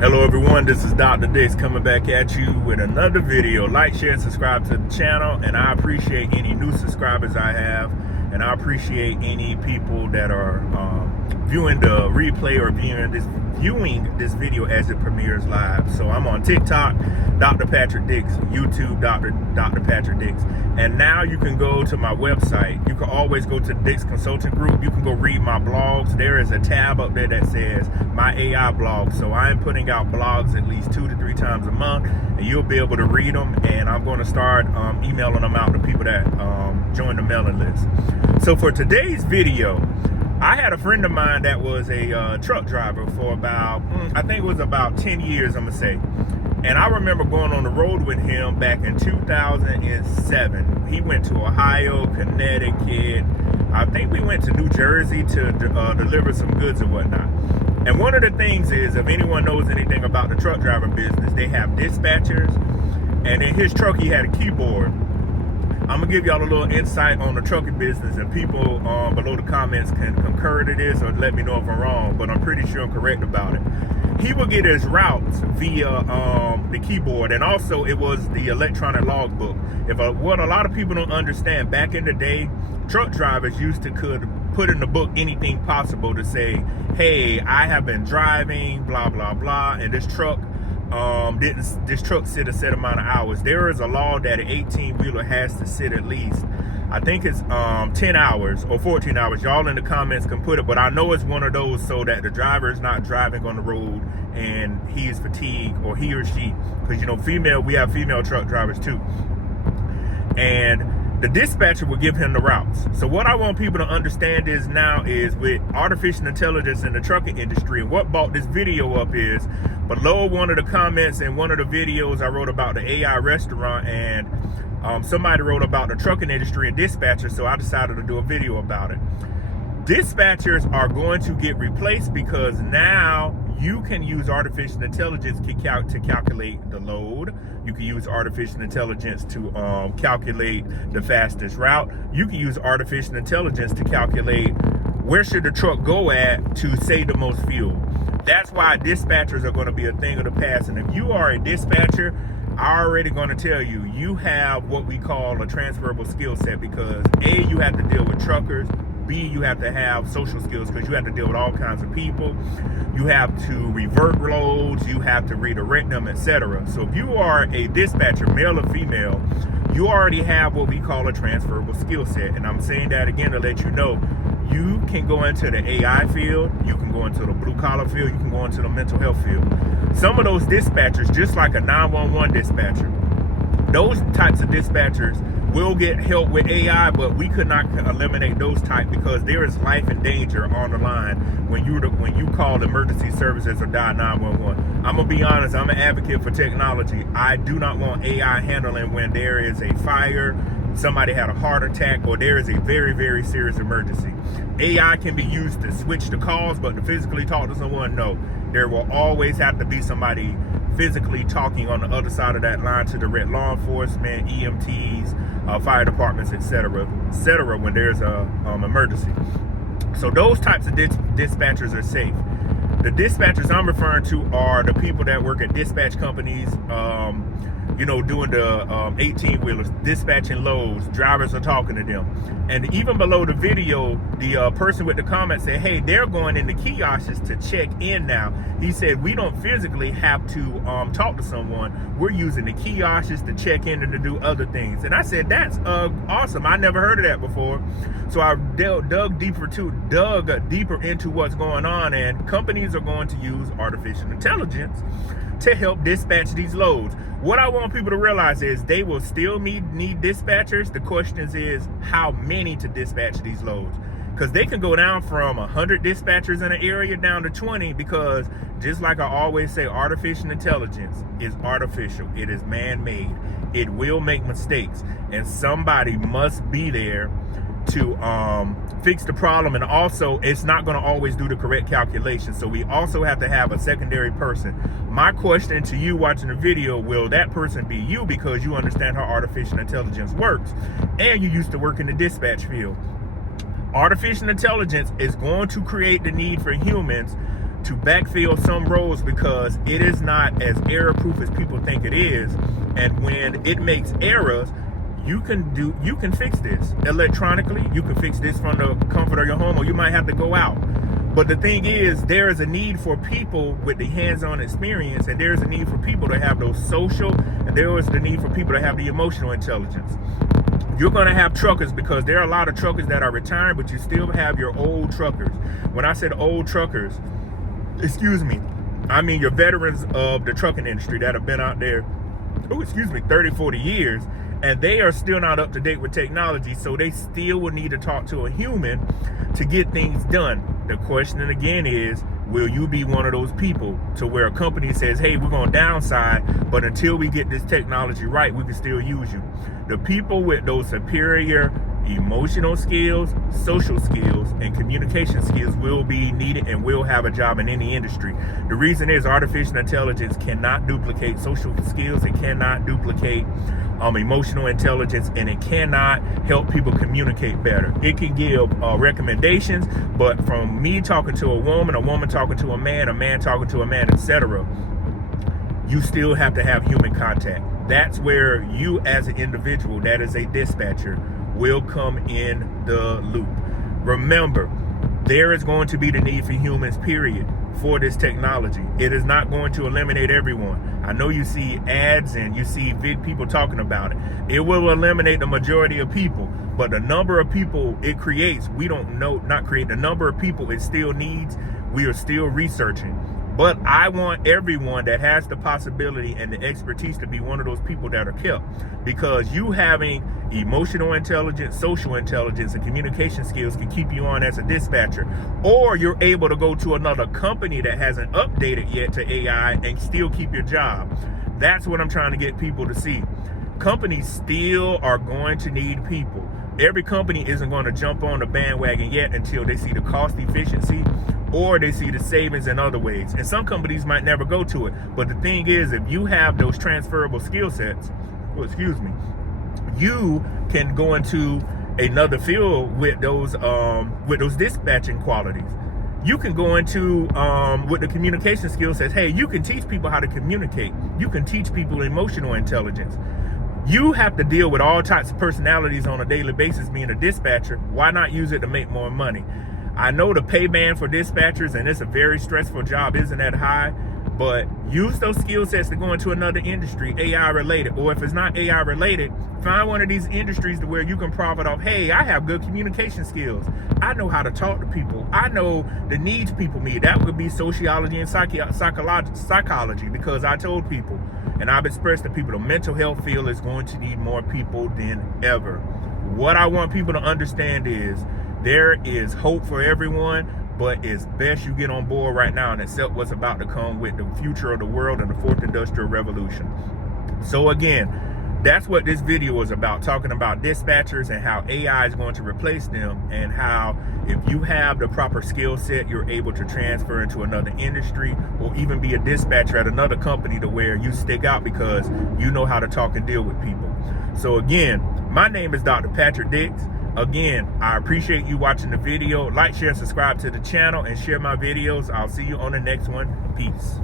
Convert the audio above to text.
Hello everyone, this is Dr. Dicks coming back at you with another video. Like, share, and subscribe to the channel, and I appreciate any new subscribers I have, and I appreciate any people that are viewing the replay or viewing this video as it premieres live. So I'm on TikTok, Dr. Patrick Dicks, YouTube, Dr. Patrick Dicks, and now you can go to my website. You can always go to the Dicks Consulting Group. You can go read my blogs. There is a tab up there that says my AI blog. So I am putting out blogs at least 2 to 3 times a month, and you'll be able to read them. And I'm going to start emailing them out to people that join the mailing list. So for today's video, I had a friend of mine that was a truck driver for about, I think it was about 10 years, I'm gonna say. And I remember going on the road with him back in 2007. He went to Ohio, Connecticut. I think we went to New Jersey to deliver some goods and whatnot. And one of the things is, if anyone knows anything about the truck driving business, they have dispatchers. And in his truck, he had a keyboard. I'm gonna give y'all a little insight on the trucking business, and people below the comments can concur to this or let me know if I'm wrong, but I'm pretty sure I'm correct about it. He would get his routes via the keyboard, and also it was the electronic logbook. What a lot of people don't understand, back in the day, truck drivers could put in the book anything possible to say, hey, I have been driving, blah, blah, blah, and this truck sit a set amount of hours. There is a law that an 18-wheeler has to sit at least, I think it's 10 hours or 14 hours. Y'all in the comments can put it, but I know it's one of those so that the driver is not driving on the road and he is fatigued, or he or she, because we have female truck drivers too. And the dispatcher will give him the routes. So what I want people to understand is with artificial intelligence in the trucking industry, and what brought this video up is, below one of the comments in one of the videos I wrote about the AI restaurant, and somebody wrote about the trucking industry and dispatchers, so I decided to do a video about it. Dispatchers are going to get replaced because now you can use artificial intelligence to calculate the load. You can use artificial intelligence to calculate the fastest route. You can use artificial intelligence to calculate where should the truck go at to save the most fuel. That's why dispatchers are going to be a thing of the past. And if you are a dispatcher, I'm already going to tell you, you have what we call a transferable skill set, because A, you have to deal with truckers. B, you have to have social skills because you have to deal with all kinds of people. You have to revert loads, you have to redirect them, etc. So if you are a dispatcher, male or female, you already have what we call a transferable skill set. And I'm saying that again to let you know, you can go into the AI field, you can go into the blue collar field, you can go into the mental health field. Some of those dispatchers, just like a 911 dispatcher, those types of dispatchers will get help with AI, but we could not eliminate those type, because there is life and danger on the line when you call emergency services or dial 911. I'm gonna be honest, I'm an advocate for technology. I do not want AI handling when there is a fire, somebody had a heart attack, or there is a very, very serious emergency. AI can be used to switch the calls, but to physically talk to someone, no. There will always have to be somebody physically talking on the other side of that line to direct law enforcement, EMTs, fire departments, etc., when there's a emergency. So those types of dispatchers are safe. The dispatchers I'm referring to are the people that work at dispatch companies, doing the 18-wheelers, dispatching loads. Drivers are talking to them. And even below the video, the person with the comment said, hey, they're going into kiosks to check in now. He said, we don't physically have to talk to someone. We're using the kiosks to check in and to do other things. And I said, that's awesome. I never heard of that before. So I dug deeper into what's going on, and companies are going to use artificial intelligence to help dispatch these loads. What I want people to realize is they will still need dispatchers. The question is how many to dispatch these loads, because they can go down from 100 dispatchers in an area down to 20, because just like I always say, artificial intelligence is artificial. It is man-made. It will make mistakes, and somebody must be there to fix the problem. And also, it's not going to always do the correct calculation, so we also have to have a secondary person. My question to you watching the video, will that person be you, because you understand how artificial intelligence works and you used to work in the dispatch field? Artificial intelligence is going to create the need for humans to backfill some roles because it is not as error proof as people think it is. And when it makes errors, you can fix this electronically. You can fix this from the comfort of your home, or you might have to go out. But the thing is, there is a need for people with the hands-on experience, and there is a need for people to have those social, and there is the need for people to have the emotional intelligence. You're going to have truckers, because there are a lot of truckers that are retiring, but you still have your old truckers. When I said old truckers, I mean your veterans of the trucking industry that have been out there, 30, 40 years, and they are still not up to date with technology, so they still will need to talk to a human to get things done. The question again is, will you be one of those people to where a company says, hey, we're going to downside, but until we get this technology right, we can still use you? The people with those superior emotional skills, social skills, and communication skills will be needed and will have a job in any industry. The reason is artificial intelligence cannot duplicate social skills. It cannot duplicate emotional intelligence, and it cannot help people communicate better. It can give recommendations, but from me talking to a woman talking to a man talking to a man, etc., you still have to have human contact. That's where you as an individual, that is a dispatcher, will come in the loop. Remember, there is going to be the need for humans, period, for this technology. It is not going to eliminate everyone. I know you see ads and you see big people talking about it. It will eliminate the majority of people, but the number of people it creates, we don't know, not create, the number of people it still needs, we are still researching. But I want everyone that has the possibility and the expertise to be one of those people that are kept, because you having emotional intelligence, social intelligence, and communication skills can keep you on as a dispatcher. Or you're able to go to another company that hasn't updated yet to AI and still keep your job. That's what I'm trying to get people to see. Companies still are going to need people. Every company isn't going to jump on the bandwagon yet until they see the cost efficiency or they see the savings in other ways. And some companies might never go to it. But the thing is, if you have those transferable skill sets, you can go into another field with those dispatching qualities. You can go into with the communication skill sets. Hey, you can teach people how to communicate. You can teach people emotional intelligence. You have to deal with all types of personalities on a daily basis being a dispatcher. Why not use it to make more money? I know the pay band for dispatchers, and it's a very stressful job, isn't that high? But use those skill sets to go into another industry, AI related. Or if it's not AI related, find one of these industries to where you can profit off. Hey, I have good communication skills. I know how to talk to people. I know the needs people need. That would be sociology and psychology, because I told people, and I've expressed to people, the mental health field is going to need more people than ever. What I want people to understand is there is hope for everyone, but it's best you get on board right now and accept what's about to come with the future of the world and the fourth industrial revolution. So again, that's what this video is about, talking about dispatchers and how AI is going to replace them, and how if you have the proper skill set, you're able to transfer into another industry or even be a dispatcher at another company to where you stick out because you know how to talk and deal with people. So again, my name is Dr. Patrick Dicks. Again, I appreciate you watching the video. Like, share, subscribe to the channel, and share my videos. I'll see you on the next one. Peace.